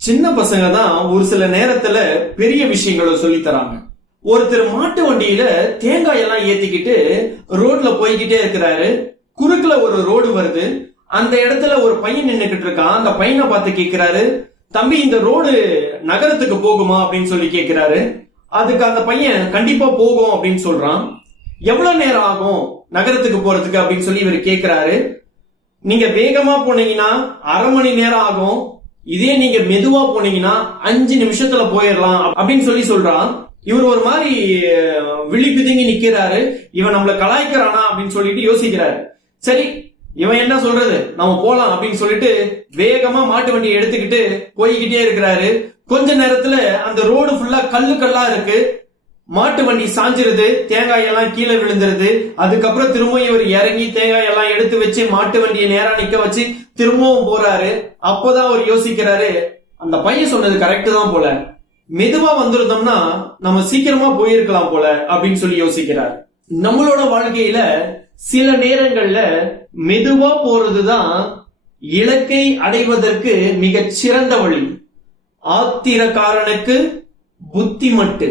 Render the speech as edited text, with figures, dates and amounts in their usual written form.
சின்ன பசங்க தான் ஒரு சில நேரத்துல பெரிய விஷயங்களை சொல்லி தராங்க. ஒருத்தர் மாட்டு வண்டியில தேங்காய் எல்லாம் ஏத்திக்கிட்டு ரோட்ல போய்கிட்டே இருக்கிறாரு. குறுக்குல ஒரு ரோடு வருது. அந்த இடத்துல ஒரு பையன் நின்னுகிட்டு இருக்கான். அந்த பையனை பார்த்து கேட்கிறாரு, தம்பி இந்த ரோடு நகரத்துக்கு போகுமா அப்படின்னு சொல்லி கேட்கிறாரு. அதுக்கு அந்த பையன் கண்டிப்பா போகும் அப்படின்னு சொல்றான். எவ்வளவு நேரம் ஆகும் நகரத்துக்கு போறதுக்கு அப்படின்னு சொல்லி இவர் கேட்கிறாரு. நீங்க வேகமா போனீங்கன்னா அரை மணி நேரம் ஆகும், இதே நீங்க மெதுவா போனீங்கன்னா 5 நிமிஷத்துல போயிடலாம் அப்படின்னு சொல்லி சொல்றான். இவர் ஒரு மாதிரி விழி பிதுங்கி நிக்கிறாரு. இவன் நம்மள கலாய்க்கிறானா அப்படின்னு சொல்லிட்டு யோசிக்கிறாரு. சரி இவன் என்ன சொல்றது, நம்ம போலாம் அப்படின்னு சொல்லிட்டு வேகமா மாட்டு வண்டியை எடுத்துக்கிட்டு போய்கிட்டே இருக்கிறாரு. கொஞ்ச நேரத்துல அந்த ரோடு ஃபுல்லா கல்லு கல்லா இருக்கு. மாட்டு வண்டி சாஞ்சிருது, தேங்காய் எல்லாம் கீழே விழுந்துருது. அதுக்கப்புறம் திரும்ப இவர் இறங்கி தேங்காய் எல்லாம் எடுத்து வச்சு மாட்டு வண்டியை நேரா நிக்க வச்சு திரும்பவும் போறாரு. அப்போதான் அவர் யோசிக்கிறாரு, அந்த பையன் சொன்னது கரெக்ட் தான் போல, மெதுவா வந்திருந்தோம்னா நம்ம சீக்கிரமா போயிருக்கலாம் போல அப்படின்னு சொல்லி யோசிக்கிறார். நம்மளோட வாழ்க்கையில சில நேரங்கள்ல மெதுவா போறதுதான் இலக்கை அடைவதற்கு மிகச் சிறந்த வழி. ஆத்திரக்காரனுக்கு புத்தி மட்டு.